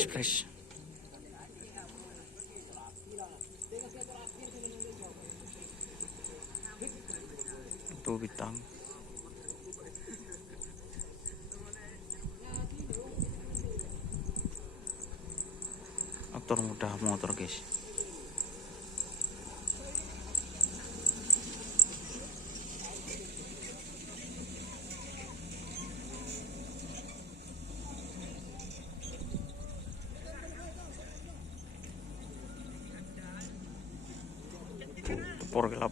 Express. Itu bintang. Aktor muda motor guys. Por gelap.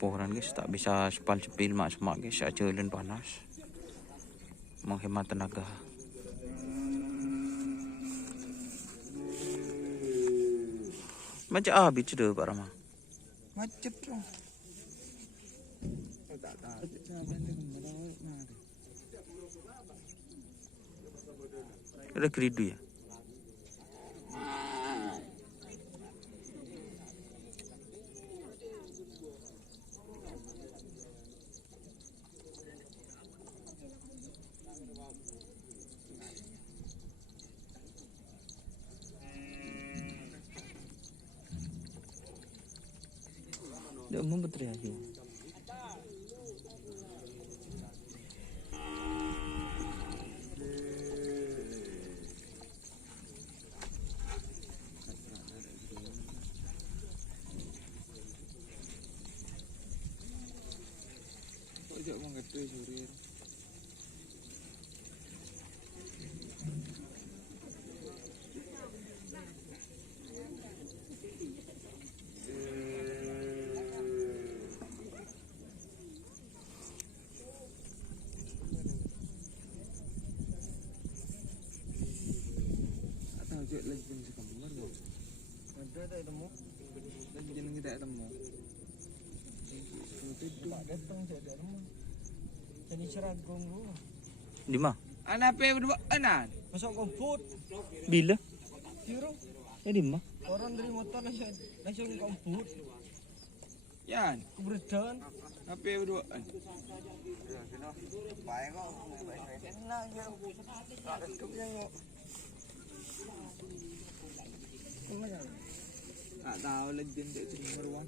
Pohon guys, tak bisa sepal-sepil mak-semak guys, jalan panas, menghemat tenaga. Macam habis sudah Pak Rama. Macet dong. Ada keridu ya. Dia mau berteriak lagi. Ojo menggetu surir. Ojo lagi jenis kamar loh. Ada tak temu? Lagi jenis kita temu. Itu datang saya temu. Jadi seragam lu. Di mana? Anak pe berdua anak. Masuk komput. Bila? Kira Di mana? orang dari motor langsung komput. Yan, Keberadaan. HP berdua. Baik kok. Enak ya. Tak redupnya kok. Tak tahu lagi dia tidak cuma